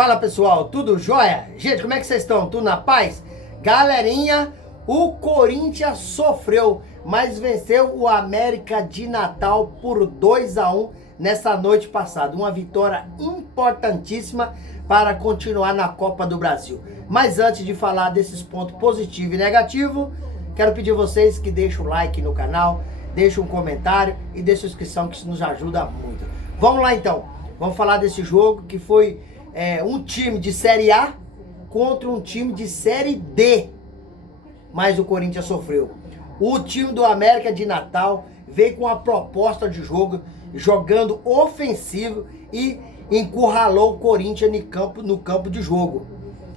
Fala pessoal, tudo jóia? Gente, como é que vocês estão? Tudo na paz? Galerinha, o Corinthians sofreu, mas venceu o América de Natal por 2-1 nessa noite passada. Uma vitória importantíssima para continuar na Copa do Brasil. Mas antes de falar desses pontos positivos e negativos, quero pedir a vocês que deixem o like no canal, deixem um comentário e deixem a inscrição, que isso nos ajuda muito. Vamos lá então, vamos falar desse jogo que foi um time de Série A contra um time de Série D, mas o Corinthians sofreu. O time do América de Natal veio com a proposta de jogo, jogando ofensivo e encurralou o Corinthians no campo de jogo.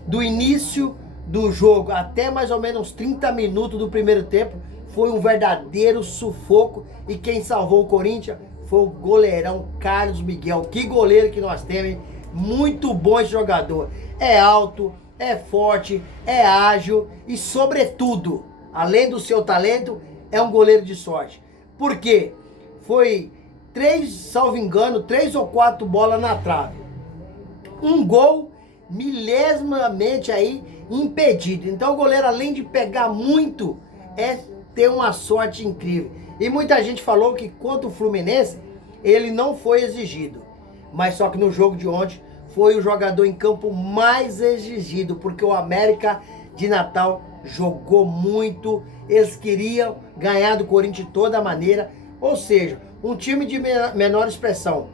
Do início do jogo até mais ou menos 30 minutos do primeiro tempo, foi um verdadeiro sufoco, e quem salvou o Corinthians foi o goleirão Carlos Miguel. Que goleiro que nós temos, hein? Muito bom esse jogador. É alto, é forte, é ágil e, sobretudo, além do seu talento, é um goleiro de sorte. Por quê? Foi salvo engano, 3 ou 4 bolas na trave. Um gol milesmamente aí impedido. Então o goleiro, além de pegar muito, ter uma sorte incrível. E muita gente falou que contra o Fluminense ele não foi exigido. Mas só que no jogo de ontem foi o jogador em campo mais exigido, porque o América de Natal jogou muito. Eles queriam ganhar do Corinthians de toda maneira. Ou seja, um time de menor expressão,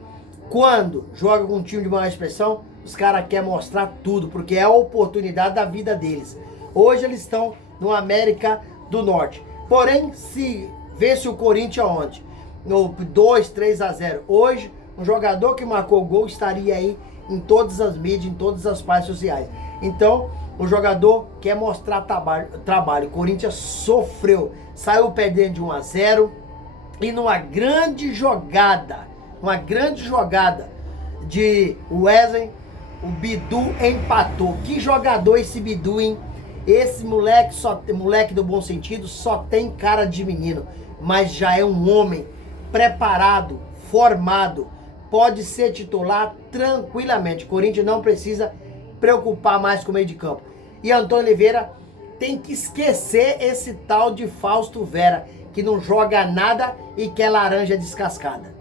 quando joga com um time de maior expressão, os caras querem mostrar tudo, porque é a oportunidade da vida deles. Hoje eles estão no América do Norte. Porém, se vence o Corinthians ontem, no 2-3-0, hoje, um jogador que marcou o gol estaria aí em todas as mídias, em todas as páginas sociais. Então, o jogador quer mostrar trabalho. O Corinthians sofreu, saiu perdendo de 1-0, e numa grande jogada de Wesley, o Bidu empatou. Que jogador esse Bidu, hein? Esse moleque do bom sentido, só tem cara de menino, mas já é um homem preparado, formado, pode ser titular tranquilamente. O Corinthians não precisa preocupar mais com o meio de campo. E Antônio Oliveira tem que esquecer esse tal de Fausto Vera, que não joga nada e que é laranja descascada.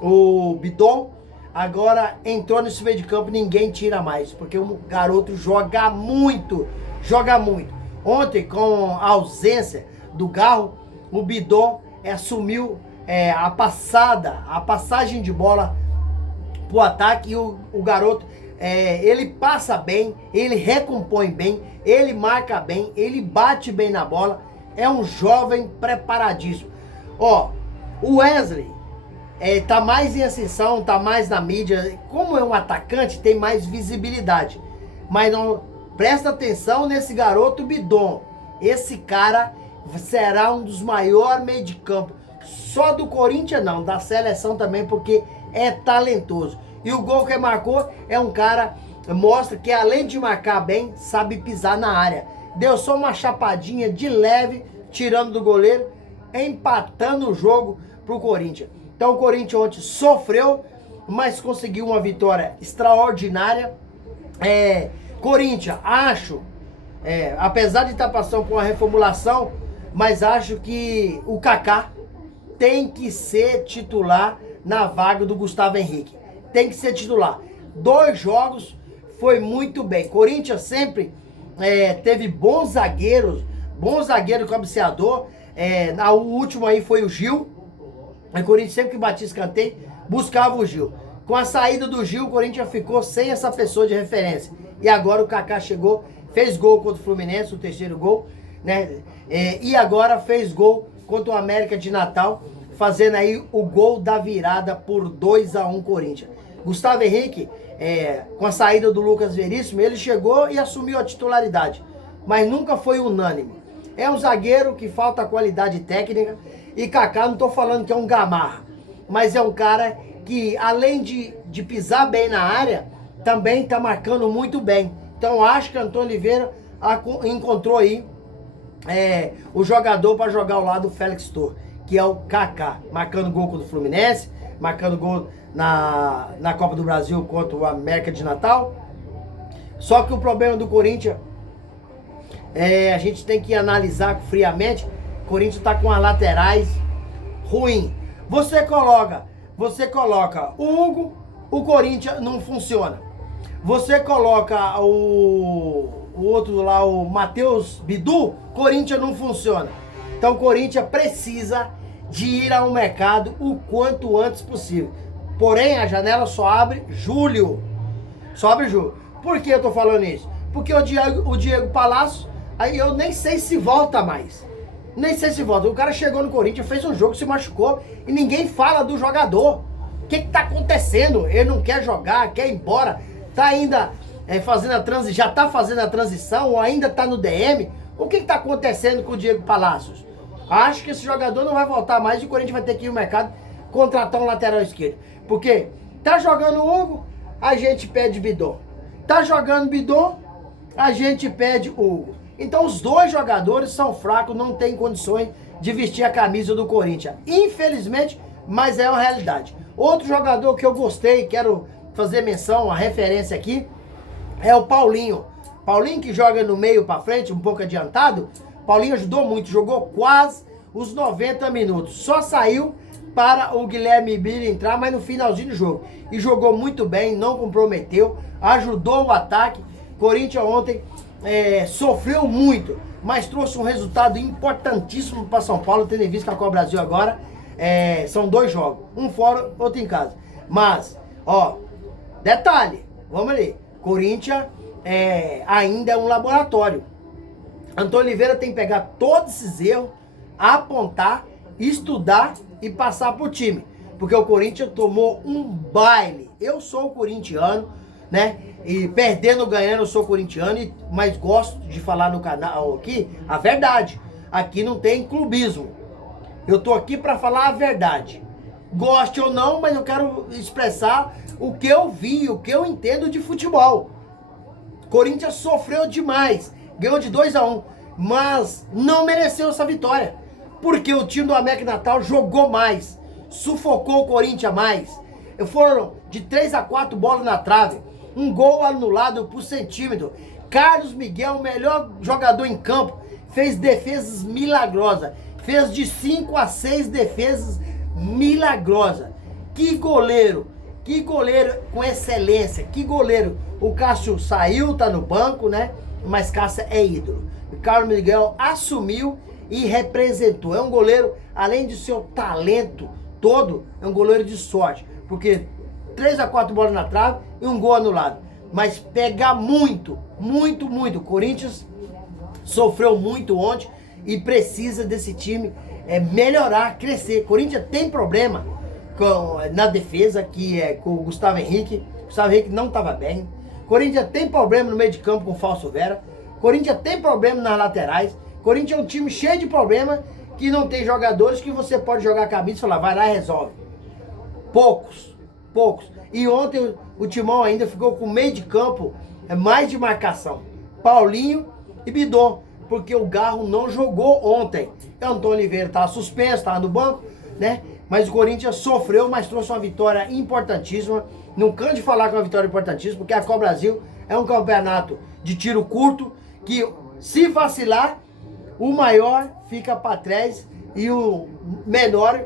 O Bidon agora entrou nesse meio de campo, ninguém tira mais, porque o garoto joga muito. Ontem, com a ausência do Garro, o Bidon assumiu a passagem de bola pro ataque, e o garoto, ele passa bem, ele recompõe bem, ele marca bem, ele bate bem na bola, é um jovem preparadíssimo. O Wesley tá mais em ascensão, tá mais na mídia, como é um atacante, tem mais visibilidade, mas não presta atenção nesse garoto Bidon. Esse cara será um dos maiores meio de campo, só do Corinthians não, da seleção também, porque é talentoso. E o gol que marcou é um cara, mostra que além de marcar bem, sabe pisar na área. Deu só uma chapadinha de leve, tirando do goleiro, empatando o jogo pro Corinthians. Então o Corinthians ontem sofreu, mas conseguiu uma vitória extraordinária. Corinthians, acho, apesar de estar passando por uma reformulação, mas acho que o Kaká tem que ser titular na vaga do Gustavo Henrique. Tem que ser titular. 2 jogos foi muito bem. Corinthians sempre teve bons zagueiros cabeceador. O último aí foi o Gil. O Corinthians sempre que batia escanteio, buscava o Gil. Com a saída do Gil, o Corinthians ficou sem essa pessoa de referência. E agora o Kaká chegou, fez gol contra o Fluminense, o 3º gol, né? E agora fez gol contra o América de Natal, fazendo aí o gol da virada por 2-1 Corinthians. Gustavo Henrique, com a saída do Lucas Veríssimo, ele chegou e assumiu a titularidade, mas nunca foi unânime. É um zagueiro que falta qualidade técnica. E Kaká, não estou falando que é um gamarra, mas é um cara que, além de pisar bem na área, também está marcando muito bem. Então acho que Antônio Oliveira encontrou aí o jogador para jogar ao lado do Félix Torres, que é o Kaká, marcando gol contra o Fluminense, marcando gol na Copa do Brasil contra o América de Natal. Só que o problema do Corinthians, a gente tem que analisar friamente. O Corinthians está com as laterais ruim. Você coloca o Hugo, o Corinthians não funciona. Você coloca o outro lá, o Matheus Bidu, Corinthians não funciona. Então o Corinthians precisa de ir ao mercado o quanto antes possível. Porém, a janela só abre julho. Só abre julho. Por que eu tô falando isso? Porque o Diego Palacio, aí eu nem sei se volta mais. Nem sei se volta. O cara chegou no Corinthians, fez um jogo, se machucou e ninguém fala do jogador. O que tá acontecendo? Ele não quer jogar, quer ir embora. Tá ainda fazendo a transição, já tá fazendo a transição ou ainda tá no DM. O que tá acontecendo com o Diego Palacios? Acho que esse jogador não vai voltar mais e o Corinthians vai ter que ir no mercado contratar um lateral esquerdo. Porque tá jogando o Hugo, a gente pede Bidon. Tá jogando Bidon, a gente pede o Hugo. Então os dois jogadores são fracos, não tem condições de vestir a camisa do Corinthians. Infelizmente, mas é uma realidade. Outro jogador que eu gostei, quero fazer menção, uma referência aqui, é o Paulinho. Paulinho que joga no meio pra frente, um pouco adiantado. Paulinho ajudou muito, jogou quase os 90 minutos. Só saiu para o Guilherme Bira entrar, mas no finalzinho do jogo. E jogou muito bem, não comprometeu, ajudou o ataque. Corinthians ontem sofreu muito, mas trouxe um resultado importantíssimo para São Paulo, tendo em vista que a Copa Brasil agora são 2 jogos, um fora, outro em casa. Mas, detalhe, vamos ali, Corinthians ainda é um laboratório. Antônio Oliveira tem que pegar todos esses erros, apontar, estudar e passar pro time. Porque o Corinthians tomou um baile. Eu sou corintiano, né? E perdendo ou ganhando eu sou corintiano, mas gosto de falar no canal aqui a verdade. Aqui não tem clubismo. Eu tô aqui para falar a verdade. Goste ou não, mas eu quero expressar o que eu vi, o que eu entendo de futebol. Corinthians sofreu demais. Ganhou de 2-1, mas não mereceu essa vitória. Porque o time do América Natal jogou mais, sufocou o Corinthians mais. Foram de 3-4 bolas na trave, um gol anulado por centímetro. Carlos Miguel, o melhor jogador em campo, fez defesas milagrosas. Fez de 5 a 6 defesas milagrosas. Que goleiro com excelência, que goleiro. O Cássio saiu, tá no banco, né? Mas Cássio é ídolo. O Carlos Miguel assumiu e representou. É um goleiro, além de seu talento todo, é um goleiro de sorte. Porque 3-4 bolas na trave e um gol anulado. Mas pega muito. O Corinthians sofreu muito ontem e precisa desse time melhorar, crescer. Corinthians tem problema na defesa, que é com o Gustavo Henrique. Gustavo Henrique não estava bem. Corinthians tem problema no meio de campo com o Fausto Vera. Corinthians tem problema nas laterais. Corinthians é um time cheio de problema, que não tem jogadores que você pode jogar a camisa e falar, vai lá e resolve. Poucos. E ontem o Timão ainda ficou com meio de campo, mais de marcação. Paulinho e Bidon, porque o Garro não jogou ontem. Antônio Oliveira estava suspenso, estava no banco, né? Mas o Corinthians sofreu, mas trouxe uma vitória importantíssima. Não canso de falar que é uma vitória importantíssima, porque a Copa Brasil é um campeonato de tiro curto, que se vacilar, o maior fica para trás e o menor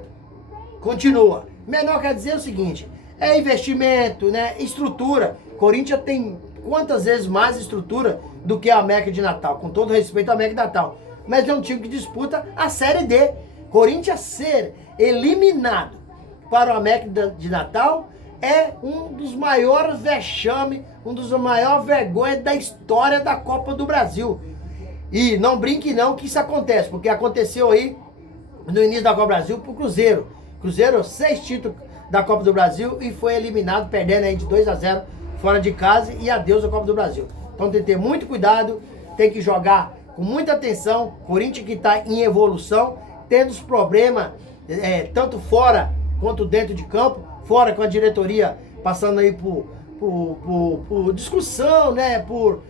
continua. Menor quer dizer o seguinte, é investimento, né? Estrutura. Corinthians tem quantas vezes mais estrutura do que a América de Natal, com todo respeito à América de Natal. Mas é um time que disputa a Série D. Corinthians ser eliminado para o América de Natal é um dos maiores vexames, um dos maiores vergonhas da história da Copa do Brasil. E não brinque não que isso acontece, porque aconteceu aí no início da Copa do Brasil pro Cruzeiro. Cruzeiro, 6 títulos da Copa do Brasil e foi eliminado, perdendo aí de 2-0 fora de casa e adeus à Copa do Brasil. Então tem que ter muito cuidado, tem que jogar com muita atenção. Corinthians que está em evolução, tendo os problemas tanto fora quanto dentro de campo, fora com a diretoria passando aí por discussão, né, por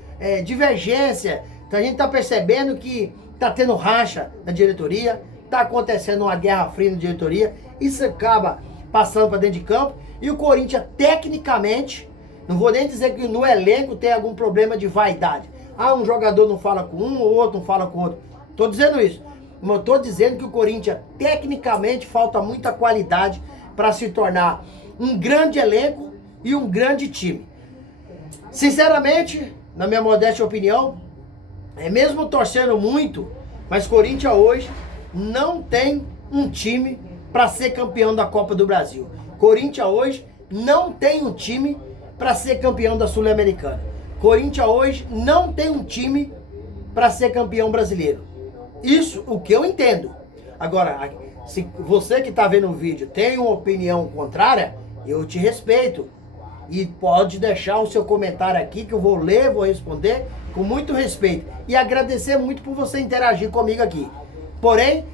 divergência. Então a gente está percebendo que está tendo racha na diretoria, está acontecendo uma guerra fria na diretoria. Isso acaba passando para dentro de campo. E o Corinthians, tecnicamente, não vou nem dizer que no elenco tem algum problema de vaidade. Ah, um jogador não fala com um, ou outro não fala com o outro. Tô dizendo isso. Mas eu tô dizendo que o Corinthians, tecnicamente, falta muita qualidade para se tornar um grande elenco e um grande time. Sinceramente, na minha modesta opinião, mesmo torcendo muito, mas Corinthians hoje não tem um time para ser campeão da Copa do Brasil. Corinthians hoje não tem um time para ser campeão da Sul-Americana. Corinthians hoje não tem um time para ser campeão brasileiro. Isso o que eu entendo. Agora, se você que está vendo o vídeo tem uma opinião contrária, eu te respeito. E pode deixar o seu comentário aqui que eu vou ler, vou responder com muito respeito. E agradecer muito por você interagir comigo aqui. Porém,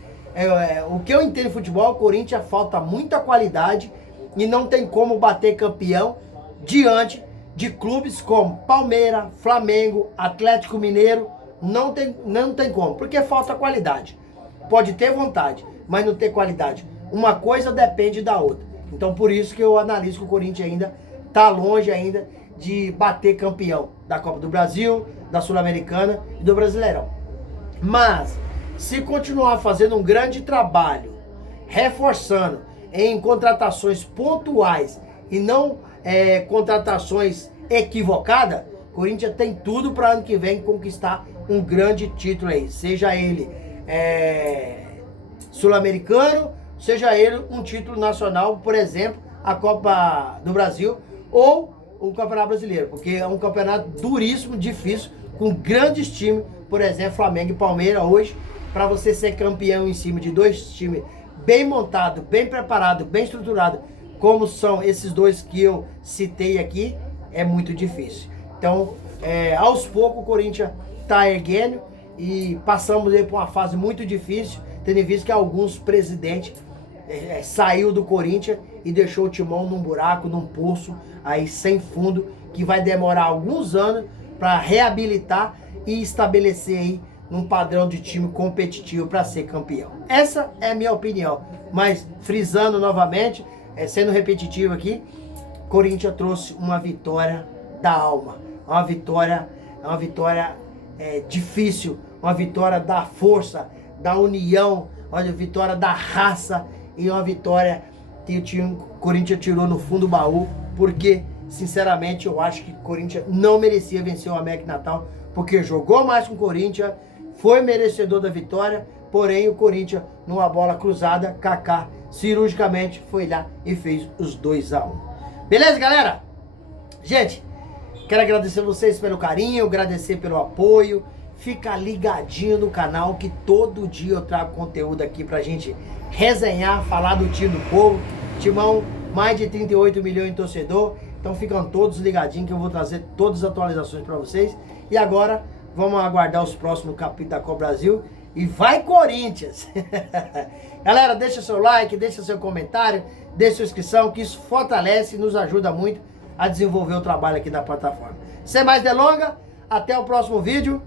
o que eu entendo de futebol, o Corinthians falta muita qualidade e não tem como bater campeão diante de clubes como Palmeiras, Flamengo, Atlético Mineiro. Não tem como, porque falta qualidade. Pode ter vontade, mas não ter qualidade. Uma coisa depende da outra. Então por isso que eu analiso que o Corinthians ainda está longe ainda de bater campeão da Copa do Brasil, da Sul-Americana e do Brasileirão. Mas, se continuar fazendo um grande trabalho, reforçando em contratações pontuais e não contratações equivocadas, o Corinthians tem tudo para ano que vem conquistar um grande título aí. Seja ele sul-americano, seja ele um título nacional, por exemplo, a Copa do Brasil ou o Campeonato Brasileiro, porque é um campeonato duríssimo, difícil, com grandes times, por exemplo, Flamengo e Palmeiras hoje, para você ser campeão em cima de dois times bem montados, bem preparados, bem estruturados, como são esses dois que eu citei aqui, é muito difícil. Então, aos poucos o Corinthians está erguendo e passamos aí por uma fase muito difícil, tendo em vista que alguns presidentes saiu do Corinthians e deixou o timão num buraco, num poço aí sem fundo, que vai demorar alguns anos para reabilitar e estabelecer aí um padrão de time competitivo para ser campeão. Essa é a minha opinião, mas frisando novamente, sendo repetitivo aqui, Corinthians trouxe uma vitória da alma, uma vitória difícil, uma vitória da força, da união, uma vitória da raça e uma vitória que o Corinthians tirou no fundo do baú, porque, sinceramente, eu acho que o Corinthians não merecia vencer o América Natal, porque jogou mais com o Corinthians, foi merecedor da vitória, porém o Corinthians, numa bola cruzada, Kaká cirurgicamente foi lá e fez os 2-1. Beleza, galera? Gente, quero agradecer vocês pelo carinho, agradecer pelo apoio. Fica ligadinho no canal que todo dia eu trago conteúdo aqui pra gente resenhar, falar do time do povo. Timão, mais de 38 milhões de torcedor. Então ficam todos ligadinhos que eu vou trazer todas as atualizações pra vocês. E agora vamos aguardar os próximos capítulos da Copa Brasil. E vai Corinthians! Galera, deixa seu like, deixa seu comentário, deixa sua inscrição, que isso fortalece e nos ajuda muito a desenvolver o trabalho aqui da plataforma. Sem mais delongas, até o próximo vídeo.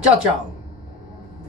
Tchau, tchau.